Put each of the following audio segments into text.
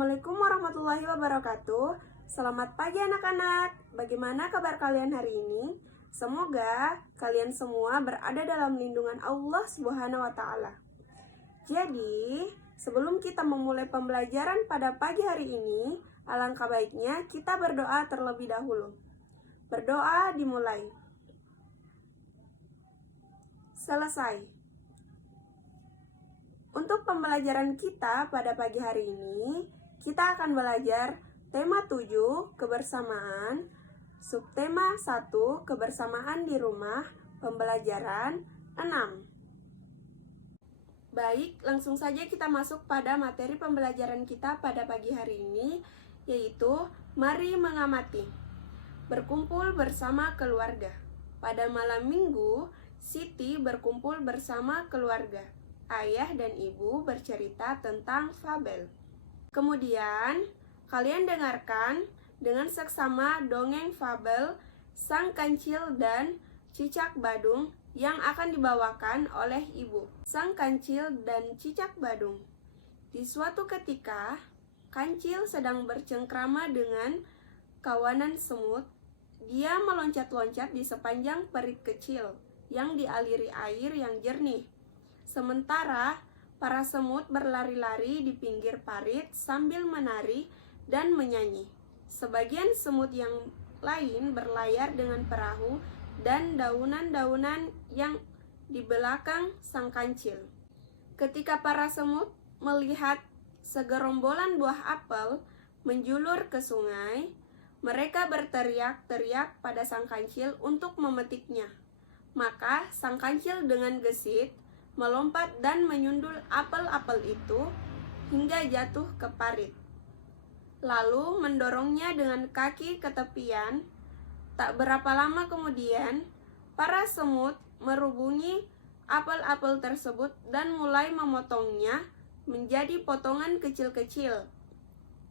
Assalamualaikum warahmatullahi wabarakatuh. Selamat pagi anak-anak. Bagaimana kabar kalian hari ini? Semoga kalian semua berada dalam lindungan Allah Subhanahu wa taala. Jadi, sebelum kita memulai pembelajaran pada pagi hari ini, alangkah baiknya kita berdoa terlebih dahulu. Berdoa dimulai. Selesai. Untuk pembelajaran kita pada pagi hari ini, kita akan belajar tema 7, kebersamaan, subtema 1, kebersamaan di rumah, pembelajaran 6. Baik, langsung saja kita masuk pada materi pembelajaran kita pada pagi hari ini, yaitu mari mengamati. Berkumpul bersama keluarga. Pada malam minggu, Siti berkumpul bersama keluarga. Ayah dan ibu bercerita tentang fabel. Kemudian, kalian dengarkan dengan seksama dongeng fabel Sang Kancil dan Cicak Badung yang akan dibawakan oleh ibu. Sang Kancil dan Cicak Badung. Di suatu ketika, Kancil sedang bercengkrama dengan kawanan semut. Dia meloncat-loncat di sepanjang perit kecil yang dialiri air yang jernih. Sementara para semut berlari-lari di pinggir parit sambil menari dan menyanyi. Sebagian semut yang lain berlayar dengan perahu dan daunan-daunan yang di belakang Sang Kancil. Ketika para semut melihat segerombolan buah apel menjulur ke sungai, mereka berteriak-teriak pada Sang Kancil untuk memetiknya. Maka Sang Kancil dengan gesit melompat dan menyundul apel-apel itu hingga jatuh ke parit. Lalu mendorongnya dengan kaki ke tepian. Tak berapa lama kemudian, para semut merubungi apel-apel tersebut dan mulai memotongnya menjadi potongan kecil-kecil.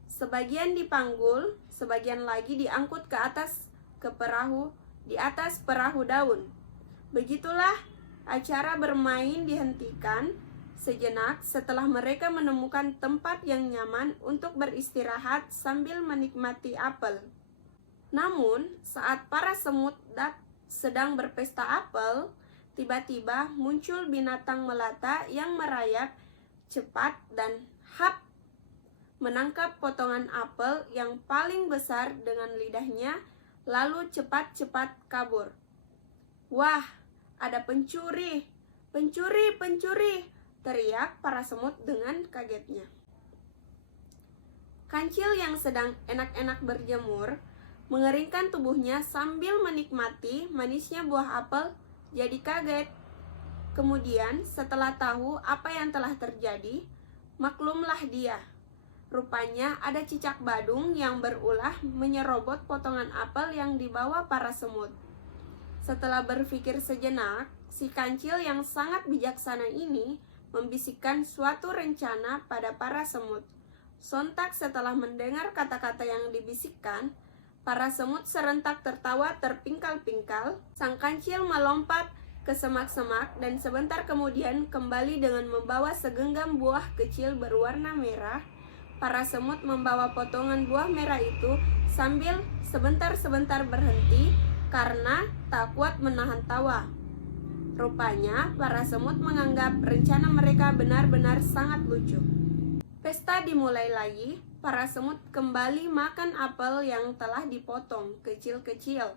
Sebagian dipanggul, sebagian lagi diangkut ke atas ke perahu, di atas perahu daun. Begitulah acara bermain dihentikan sejenak setelah mereka menemukan tempat yang nyaman untuk beristirahat sambil menikmati apel. Namun, saat para semut sedang berpesta apel, tiba-tiba muncul binatang melata yang merayap cepat dan menangkap potongan apel yang paling besar dengan lidahnya, lalu cepat-cepat kabur. "Wah, ada pencuri! Pencuri! Pencuri!" teriak para semut dengan kagetnya. Kancil yang sedang enak-enak berjemur, mengeringkan tubuhnya sambil menikmati manisnya buah apel, jadi kaget. Kemudian, setelah tahu apa yang telah terjadi, maklumlah dia. Rupanya ada cicak badung yang berulah menyerobot potongan apel yang dibawa para semut. Setelah berpikir sejenak, si Kancil yang sangat bijaksana ini membisikkan suatu rencana pada para semut. Sontak setelah mendengar kata-kata yang dibisikkan, para semut serentak tertawa terpingkal-pingkal. Sang Kancil melompat ke semak-semak dan sebentar kemudian kembali dengan membawa segenggam buah kecil berwarna merah. Para semut membawa potongan buah merah itu sambil sebentar-sebentar berhenti karena tak kuat menahan tawa. Rupanya para semut menganggap rencana mereka benar-benar sangat lucu. Pesta dimulai lagi. Para semut kembali makan apel yang telah dipotong kecil-kecil.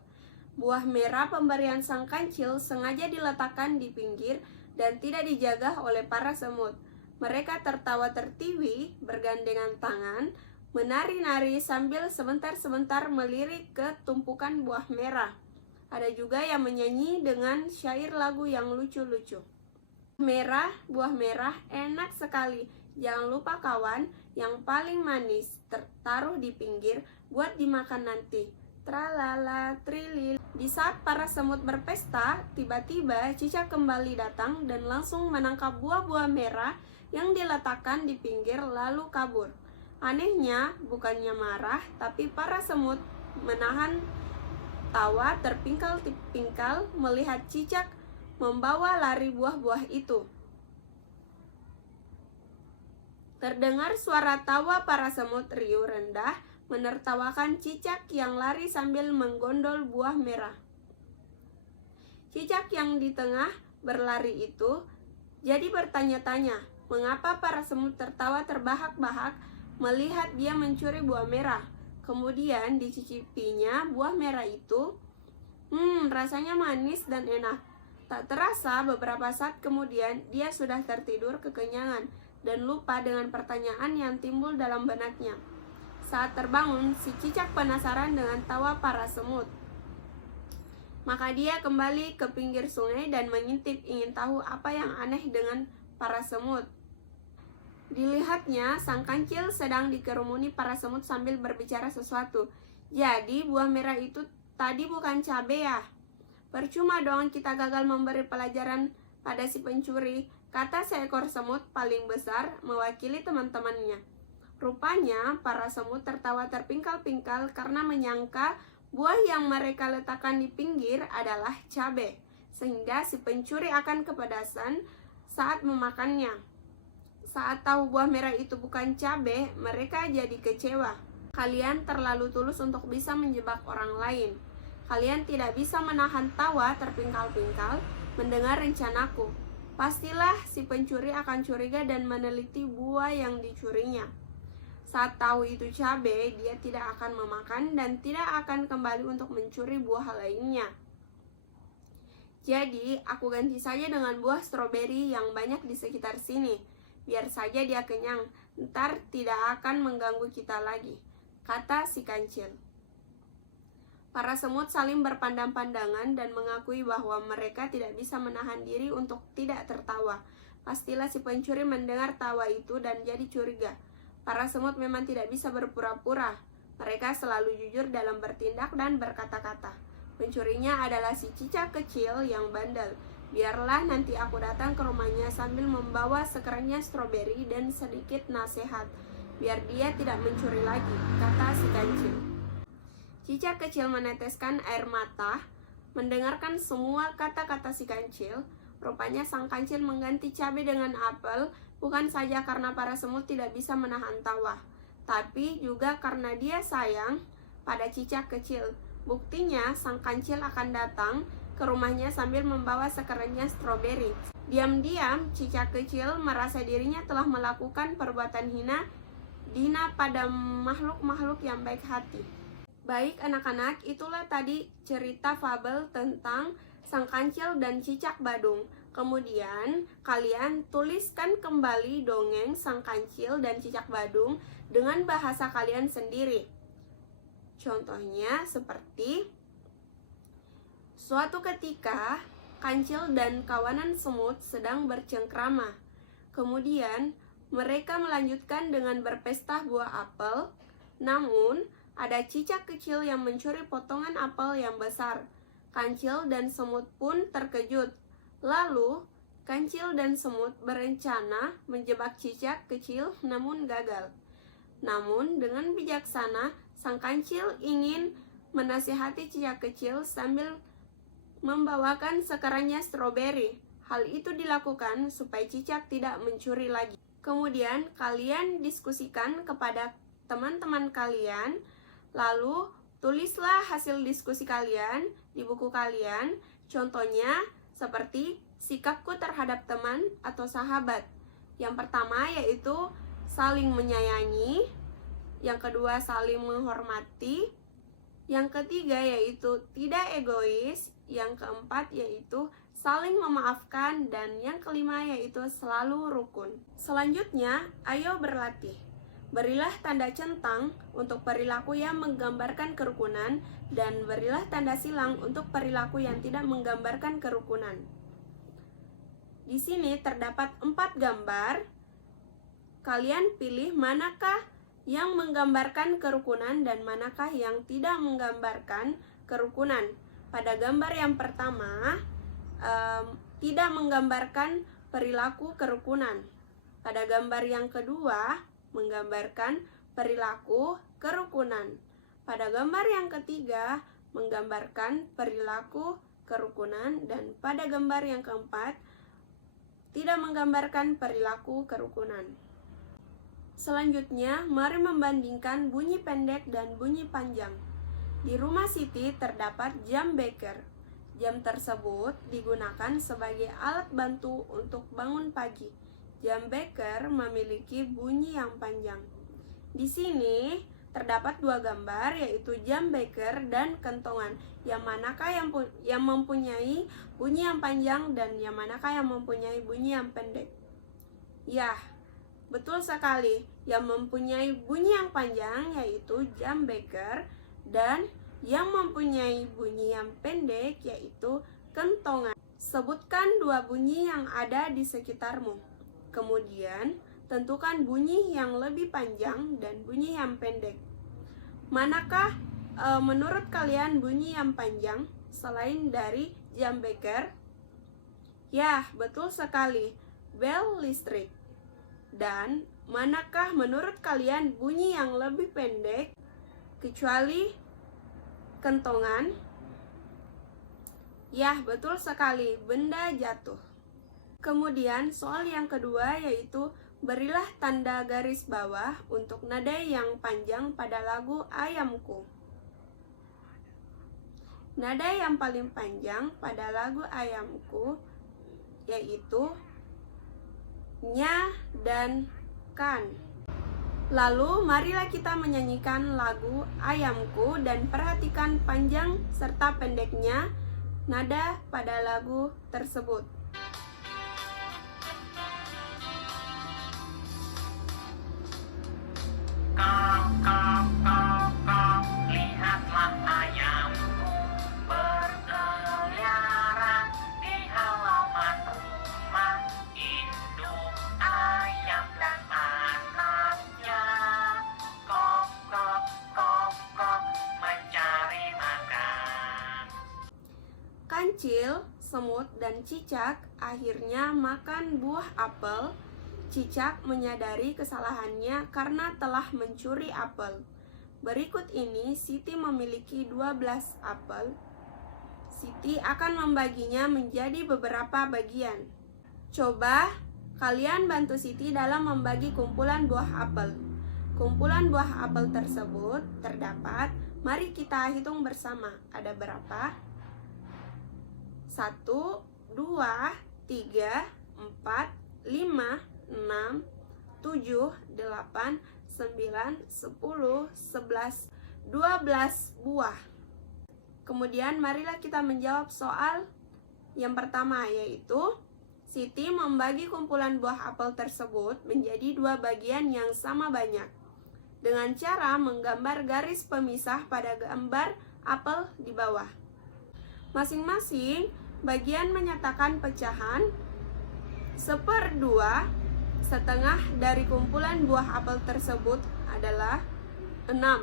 Buah merah pemberian Sang Kancil sengaja diletakkan di pinggir dan tidak dijaga oleh para semut. Mereka tertawa tertiwi, bergandengan tangan, menari-nari sambil sebentar-sebentar melirik ke tumpukan buah merah. Ada juga yang menyanyi dengan syair lagu yang lucu-lucu. Buah merah, enak sekali. Jangan lupa kawan, yang paling manis tertaruh di pinggir buat dimakan nanti. Tralala, trilil. Di saat para semut berpesta, tiba-tiba cicak kembali datang dan langsung menangkap buah-buah merah yang diletakkan di pinggir lalu kabur. Anehnya, bukannya marah, tapi para semut menahan tawa terpingkal-pingkal melihat cicak membawa lari buah-buah itu. Terdengar suara tawa para semut riuh rendah menertawakan cicak yang lari sambil menggondol buah merah. Cicak yang di tengah berlari itu jadi bertanya-tanya, mengapa para semut tertawa terbahak-bahak melihat dia mencuri buah merah. Kemudian dicicipinya buah merah itu. Rasanya manis dan enak. Tak terasa beberapa saat kemudian dia sudah tertidur kekenyangan dan lupa dengan pertanyaan yang timbul dalam benaknya. Saat terbangun, si cicak penasaran dengan tawa para semut. Maka dia kembali ke pinggir sungai dan mengintip ingin tahu apa yang aneh dengan para semut. Dilihatnya, sang kancil sedang dikerumuni para semut sambil berbicara sesuatu. Jadi buah merah itu tadi bukan cabai ya? Percuma dong kita gagal memberi pelajaran pada si pencuri, kata seekor semut paling besar mewakili teman-temannya. Rupanya para semut tertawa terpingkal-pingkal karena menyangka buah yang mereka letakkan di pinggir adalah cabai, sehingga si pencuri akan kepedasan saat memakannya. Saat tahu buah merah itu bukan cabai, mereka jadi kecewa. Kalian terlalu tulus untuk bisa menjebak orang lain. Kalian tidak bisa menahan tawa terpingkal-pingkal mendengar rencanaku. Pastilah si pencuri akan curiga dan meneliti buah yang dicurinya. Saat tahu itu cabai, dia tidak akan memakan dan tidak akan kembali untuk mencuri buah lainnya. Jadi, aku ganti saja dengan buah stroberi yang banyak di sekitar sini. Biar saja dia kenyang, ntar tidak akan mengganggu kita lagi, kata si kancil. Para semut saling berpandang-pandangan dan mengakui bahwa mereka tidak bisa menahan diri untuk tidak tertawa. Pastilah si pencuri mendengar tawa itu dan jadi curiga. Para semut memang tidak bisa berpura-pura. Mereka selalu jujur dalam bertindak dan berkata-kata. Pencurinya adalah si cicak kecil yang bandel. Biarlah nanti aku datang ke rumahnya sambil membawa sekeranjang stroberi dan sedikit nasihat. Biar dia tidak mencuri lagi, kata si kancil. Cicak kecil meneteskan air mata, mendengarkan semua kata-kata si kancil. Rupanya sang kancil mengganti cabai dengan apel, bukan saja karena para semut tidak bisa menahan tawa, tapi juga karena dia sayang pada cicak kecil. Buktinya, sang kancil akan datang ke rumahnya sambil membawa sekeranjang stroberi. Diam-diam, cicak kecil merasa dirinya telah melakukan perbuatan hina pada makhluk-makhluk yang baik hati. Baik anak-anak, itulah tadi cerita fabel tentang sang kancil dan cicak badung. Kemudian kalian tuliskan kembali dongeng sang kancil dan cicak badung dengan bahasa kalian sendiri. Contohnya seperti: suatu ketika kancil dan kawanan semut sedang bercengkrama. Kemudian mereka melanjutkan dengan berpesta buah apel. Namun ada cicak kecil yang mencuri potongan apel yang besar. Kancil dan semut pun terkejut. Lalu, kancil dan semut berencana menjebak cicak kecil namun gagal. Namun, dengan bijaksana, sang kancil ingin menasihati cicak kecil sambil membawakan sekeranjang stroberi. Hal itu dilakukan supaya cicak tidak mencuri lagi. Kemudian, kalian diskusikan kepada teman-teman kalian. Lalu, tulislah hasil diskusi kalian di buku kalian. Contohnya, seperti sikapku terhadap teman atau sahabat. Yang pertama yaitu saling menyayangi. Yang kedua, saling menghormati. Yang ketiga yaitu tidak egois. Yang keempat yaitu saling memaafkan. Dan yang kelima yaitu selalu rukun. Selanjutnya, ayo berlatih. Berilah tanda centang untuk perilaku yang menggambarkan kerukunan dan berilah tanda silang untuk perilaku yang tidak menggambarkan kerukunan. Di sini terdapat 4 gambar. Kalian pilih manakah yang menggambarkan kerukunan dan manakah yang tidak menggambarkan kerukunan. Pada gambar yang pertama, tidak menggambarkan perilaku kerukunan. Pada gambar yang kedua, menggambarkan perilaku kerukunan. Pada gambar yang ketiga, menggambarkan perilaku kerukunan. Dan pada gambar yang keempat, tidak menggambarkan perilaku kerukunan. Selanjutnya, mari membandingkan bunyi pendek dan bunyi panjang. Di rumah Siti terdapat jam beker. Jam tersebut digunakan sebagai alat bantu untuk bangun pagi. Jam beker memiliki bunyi yang panjang. Di sini terdapat dua gambar, yaitu jam beker dan kentongan. Yang manakah yang mempunyai bunyi yang panjang dan yang manakah yang mempunyai bunyi yang pendek? Ya, betul sekali. Yang mempunyai bunyi yang panjang yaitu jam beker, dan yang mempunyai bunyi yang pendek yaitu kentongan. Sebutkan dua bunyi yang ada di sekitarmu. Kemudian, tentukan bunyi yang lebih panjang dan bunyi yang pendek. Manakah menurut kalian bunyi yang panjang selain dari jam beker? Ya, betul sekali. Bel listrik. Dan manakah menurut kalian bunyi yang lebih pendek kecuali kentongan? Ya, betul sekali, benda jatuh. Kemudian soal yang kedua yaitu berilah tanda garis bawah untuk nada yang panjang pada lagu Ayamku. Nada yang paling panjang pada lagu Ayamku yaitu nya dan kan. Lalu marilah kita menyanyikan lagu Ayamku dan perhatikan panjang serta pendeknya nada pada lagu tersebut. Kok, kok, kok, kok, lihatlah ayamku berkeliaran di halaman rumah, induk ayam dan anaknya. Kok, kok, kok, kok, mencari makan. Kancil, semut, dan cicak akhirnya makan buah apel. Cicak menyadari kesalahannya karena telah mencuri apel. Berikut ini Siti memiliki 12 apel. Siti akan membaginya menjadi beberapa bagian. Coba kalian bantu Siti dalam membagi kumpulan buah apel. Kumpulan buah apel tersebut terdapat, mari kita hitung bersama. Ada berapa? 1, 2, 3, 4, 5, 6, 7, 8, 9, 10, 11, 12 buah. Kemudian marilah kita menjawab soal yang pertama, yaitu Siti membagi kumpulan buah apel tersebut menjadi dua bagian yang sama banyak dengan cara menggambar garis pemisah pada gambar apel di bawah. Masing-masing bagian menyatakan pecahan 1/2. Setengah dari kumpulan buah apel tersebut adalah 6.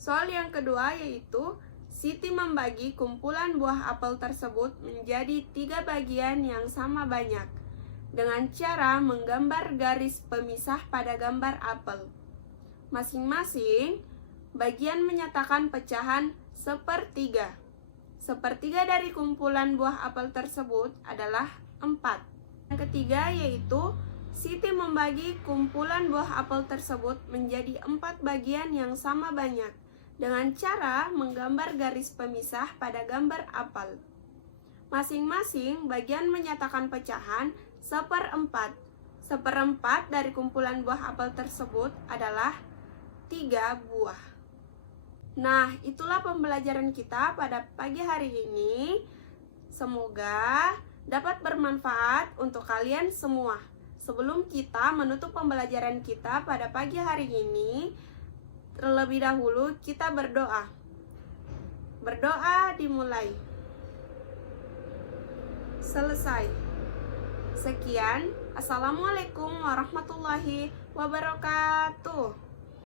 Soal yang kedua yaitu Siti membagi kumpulan buah apel tersebut menjadi 3 bagian yang sama banyak dengan cara menggambar garis pemisah pada gambar apel. Masing-masing bagian menyatakan pecahan 1/3. 1/3 dari kumpulan buah apel tersebut adalah 4. Yang ketiga yaitu Siti membagi kumpulan buah apel tersebut menjadi 4 bagian yang sama banyak dengan cara menggambar garis pemisah pada gambar apel. Masing-masing bagian menyatakan pecahan 1/4. 1/4 dari kumpulan buah apel tersebut adalah 3 buah. Nah, itulah pembelajaran kita pada pagi hari ini. Semoga dapat bermanfaat untuk kalian semua. Sebelum kita menutup pembelajaran kita pada pagi hari ini, terlebih dahulu kita berdoa. Berdoa dimulai. Selesai. Sekian. Assalamualaikum warahmatullahi wabarakatuh.